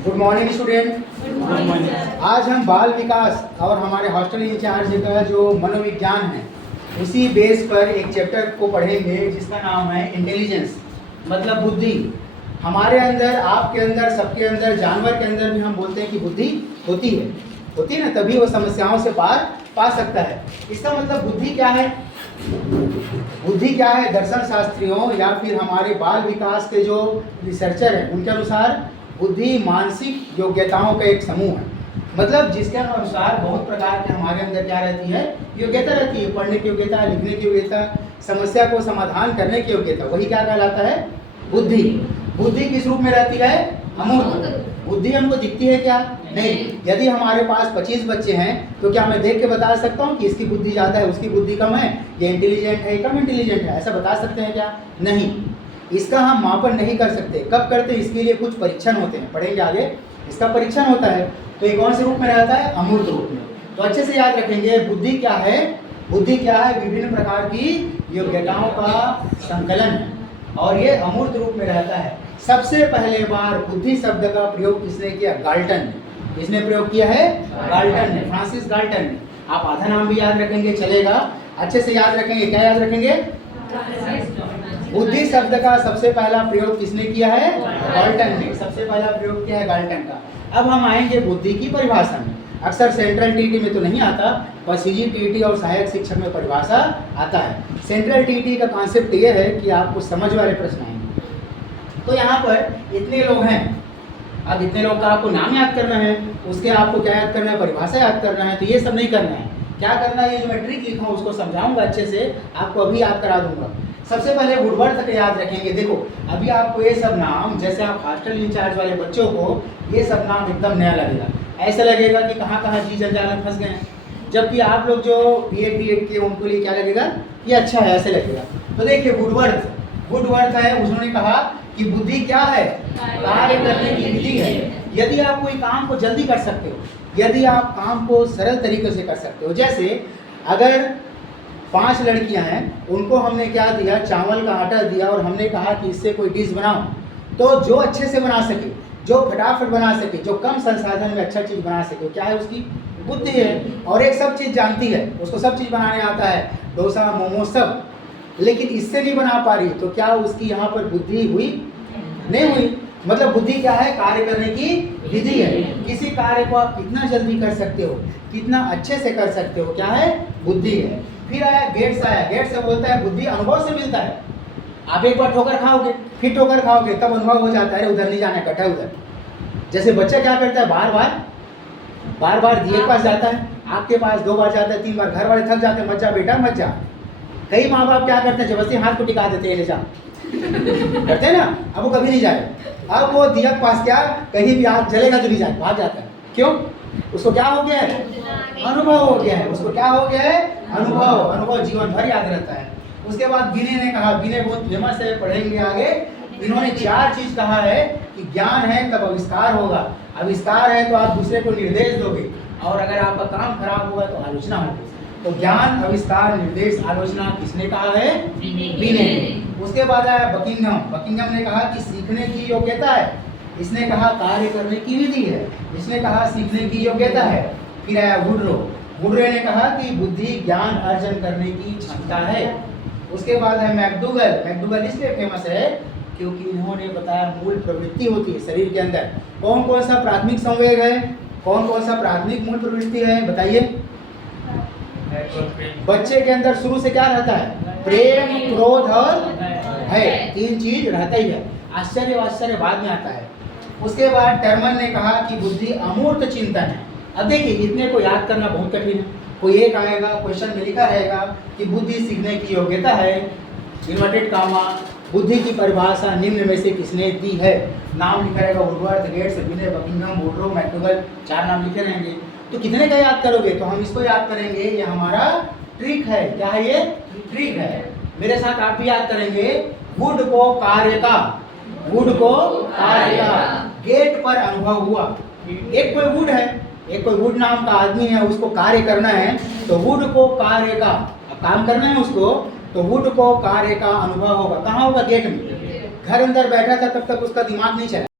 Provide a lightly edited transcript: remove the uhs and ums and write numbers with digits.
Good morning student. Good morning. आज हम बाल विकास और हमारे हॉस्टल इंचार्ज का जो मनोविज्ञान है उसी बेस पर एक चैप्टर को पढ़ेंगे जिसका नाम है इंटेलिजेंस, मतलब बुद्धि। हमारे अंदर, आपके अंदर, सबके अंदर, जानवर के अंदर भी हम बोलते हैं कि बुद्धि होती है ना, तभी वो समस्याओं से पार पा सकता है। इसका मतलब बुद्धि क्या है? बुद्धि क्या है? दर्शन शास्त्रियों या फिर हमारे बाल विकास के जो रिसर्चर हैं उनके अनुसार बुद्धि मानसिक योग्यताओं का एक समूह है। मतलब जिसके अनुसार बहुत प्रकार के हमारे अंदर क्या रहती है, योग्यता रहती है। पढ़ने की योग्यता, लिखने की योग्यता, समस्या को समाधान करने की योग्यता, वही क्या कहलाता है? बुद्धि। बुद्धि किस रूप में रहती है? अमूर्त। बुद्धि हमको दिखती है क्या? नहीं। यदि हमारे पास 25 बच्चे हैं तो क्या मैं देख के बता सकता हूँ कि इसकी बुद्धि ज़्यादा है, उसकी बुद्धि कम है, ये इंटेलिजेंट है, कम इंटेलिजेंट है? ऐसा बता सकते हैं क्या? नहीं। इसका हम मापन नहीं कर सकते। कब करते हैं? इसके लिए कुछ परीक्षण होते हैं, पढ़ेंगे आगे। इसका परीक्षण होता है। तो ये कौन से रूप में रहता है? अमूर्त रूप में। तो अच्छे से याद रखेंगे, बुद्धि क्या है? बुद्धि क्या है? विभिन्न प्रकार की योग्यताओं का संकलन है और ये अमूर्त रूप में रहता है। सबसे पहले बार बुद्धि शब्द का प्रयोग किसने किया? गाल्टन ने। किसने प्रयोग किया है? गाल्टन ने, फ्रांसिस गाल्टन ने। आप आधा नाम भी याद रखेंगे चलेगा, अच्छे से याद रखेंगे। क्या याद रखेंगे? बुद्धि शब्द का सबसे पहला प्रयोग किसने किया है? गाल्टन ने। सबसे पहला प्रयोग किया है गाल्टन का। अब हम आएंगे बुद्धि की परिभाषा में। अक्सर सेंट्रल टीटी में तो नहीं आता, पर सीजीटीटी और सहायक शिक्षक में परिभाषा आता है। सेंट्रल टीटी का कॉन्सेप्ट ये है कि आपको समझ वाले प्रश्न आएंगे। तो यहाँ पर इतने लोग हैं, अब इतने लोग का आपको नाम याद करना है, उसके आपको क्या याद करना है? परिभाषा याद करना है। तो ये सब नहीं करना है। क्या करना है? ये जो मैं ट्रिक लिखा हूँ उसको समझाऊंगा अच्छे से, आपको अभी याद करा दूंगा। सबसे पहले वुडवर्थ तक याद रखेंगे। देखो अभी आपको ये सब नाम, जैसे आप हॉस्टल इंचार्ज वाले बच्चों को ये सब नाम एकदम नया लगेगा। ऐसा लगेगा कि कहाँ कहाँ जी जंजाल में फंस गए हैं, जबकि आप लोग जो बीएड किए उनको लिए क्या लगेगा? ये अच्छा है, ऐसे लगेगा। तो देखिए वुडवर्थ है, उन्होंने कहा कि बुद्धि क्या है? कार्य करने की विधि है। यदि आप कोई काम को जल्दी कर सकते हो, यदि आप काम को सरल तरीके से कर सकते हो, जैसे अगर 5 लड़कियां हैं, उनको हमने क्या दिया? चावल का आटा दिया और हमने कहा कि इससे कोई डिश बनाओ, तो जो अच्छे से बना सके, जो फटाफट बना सके, जो कम संसाधन में अच्छा चीज़ बना सके, क्या है? उसकी बुद्धि है। और एक सब चीज़ जानती है, उसको सब चीज़ बनाने आता है, डोसा मोमो सब, लेकिन इससे नहीं बना पा रही, तो क्या उसकी यहाँ पर बुद्धि हुई? नहीं हुई। मतलब बुद्धि क्या है? कार्य करने की विधि है। किसी कार्य को आप कितना जल्दी कर सकते हो, कितना अच्छे से कर सकते हो, क्या है? बुद्धि है। फिर आया गेट्स। गेट्स से बोलता है बुद्धि अनुभव से मिलता है। आप एक बार ठोकर खाओगे, फिर ठोकर खाओगे, तब अनुभव हो जाता है उधर नहीं जाना, इकट्ठा उधर। जैसे बच्चा क्या करता है? बार बार दिए के पास जाता है, आपके पास 2 बार जाता है, 3 बार, घर वाले थक जाते हैं, मत जा बेटा मत जा। कई माँ बाप क्या करते हैं? जबरदस्ती हाथ को टिका देते हैं, ले जा करते हैं ना। अब वो कभी नहीं जाए। अब वो दिया के पास क्या, कहीं भी आग जलेगा तो नहीं जाए, भाग जाता है। क्यों? उसको क्या हो गया है? अनुभव हो गया है। उसको क्या हो गया है? अनुभव जीवन भर याद रहता है। उसके बाद गिने ने कहा, गिने बहुत फेमस है, पढ़ेंगे आगे। इन्होंने 4 चीज कहा है कि ज्ञान है तब आविष्कार होगा, आविष्कार है तो आप दूसरे को निर्देश दोगे, और अगर आपका काम खराब होगा तो आलोचना होगी। तो ज्ञान, आविष्कार, निर्देश, आलोचना किसने कहा है? गिने ने। उसके बाद आया बकिंघम ने कहा कि सीखने की योग्यता है। इसने कहा कार्य करने की विधि है। इसने कहा सीखने की योग्यता है। फिर आया वुडरो ने कहा कि बुद्धि ज्ञान अर्जन करने की क्षमता है। उसके बाद है मैकडूगल इसलिए फेमस है क्योंकि इन्होंने बताया मूल प्रवृत्ति होती है शरीर के अंदर। कौन कौन सा प्राथमिक संवेग है? कौन कौन सा प्राथमिक मूल प्रवृत्ति है? बताइए। बच्चे के अंदर शुरू से क्या रहता है? प्रेम, क्रोध और भय, 3 चीज रहता ही है। आश्चर्य बाद में आता है। उसके बाद टर्मन ने कहा कि बुद्धि अमूर्त चिंतन है। अब देखिए इतने को याद करना बहुत कठिन है। कोई एक आएगा, क्वेश्चन में लिखा रहेगा कि बुद्धि सीखने की योग्यता है, इन्वर्टेड कामा, बुद्धि की परिभाषा निम्न में से किसने दी है? नाम लिखा रहेगा वुडवर्थ, गेट्स, गिने, बकिंघम, वुडरो, मैकडूगल, 4 नाम लिखे रहेंगे। तो कितने का याद करोगे? तो हम इसको याद करेंगे, ये हमारा ट्रिक है। क्या है ये? ट्रिक है। मेरे साथ आप भी याद करेंगे। वुड को कार्य का, गेट पर अनुभव हुआ। एक कोई वुड है, एक कोई वुड नाम का आदमी है, उसको कार्य करना है, तो वुड को कार्य का, अब काम करना है उसको, तो वुड को कार्य का अनुभव होगा। कहाँ होगा? गेट में। घर अंदर बैठा था तब तक उसका दिमाग नहीं चला।